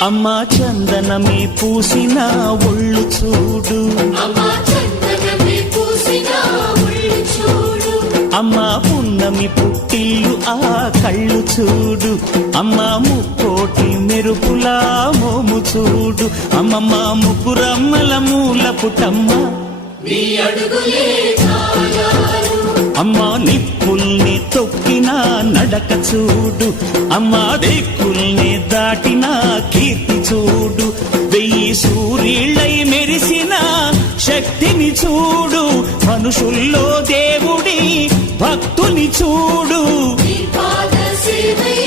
అమ్మా చందనమే పూసిన ఒళ్ళు చూడు, అమ్మా పున్నమి పుట్టిల్లు ఆ కళ్ళు చూడు, అమ్మా ముక్కోటి మెరుపులా మోము చూడు, అమ్మమ్మ ముగ్గురమ్మల మూల పుటమ్మ అమ్మా నిప్పుల్ని తొక్కిన నడక చూడు, అమ్మా దిక్కుల్ని దాటిన కీర్తి చూడు, 1000 సూర్యుళ్ళై మెరిసిన శక్తిని చూడు, మనుషుల్లో దేవుడి భక్తుని చూడు.